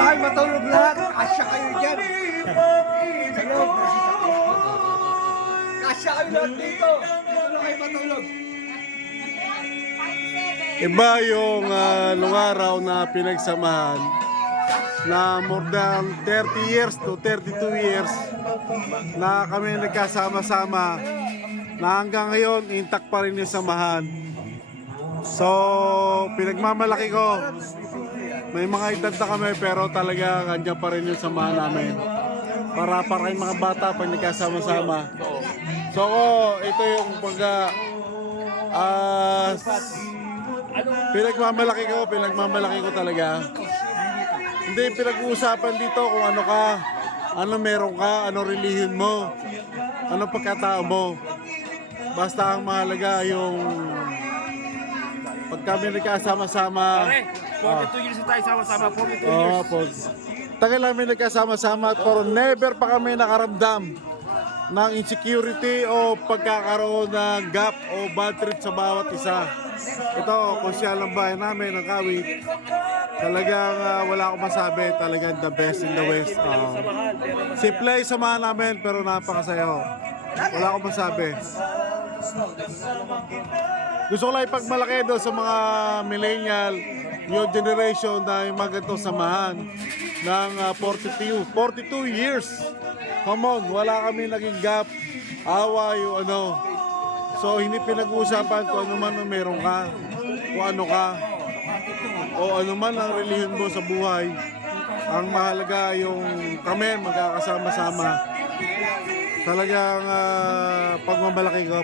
na kayo matulog lahat. Kasya kayo dyan. Sa loob. Kasya kayo lahat dito. Dito na kayo matulog. Iba yung lugar na pinagsamahan na more than 30 years to 32 years na kami nagkasama-sama na hanggang ngayon intact pa rin yung samahan. So, pinagmamalaki ko. May mga edad na kami pero talaga andyan pa rin yung samahan namin. Para kayong mga bata pag nagkasama-sama. So, ito yung pinagmamalaki ko talaga. Hindi pinag-uusapan dito kung ano ka, ano meron ka, ano relihiyon mo, ano pagkatao mo. Basta ang mahalaga yung pag kami nagkasama-sama. 42 years na tayo sama-sama, 42 years. Po. Tagal namin nagkasama-sama pero never pa kami nakaramdam ng insecurity o pagkakaroon ng gap o bad trip sa bawat isa. Ito, konsyal ng bahay namin, ng Kawit. Talagang wala akong masabi, talagang the best in the West. Simple yung samahan namin pero napakasayo. Wala akong masabi. Gusto ko lang ipagmalaki doon sa mga millennial, new generation na yung mga ganitong samahan ng 42 years. Come on, wala kami naging gap, away o ano. So hindi pinag-uusapan kung ano man ang meron ka, kung ano ka, o ano man ang relihiyon mo sa buhay. Ang mahalaga yung kami magkakasama-sama. Talagang pagmamalaki ko.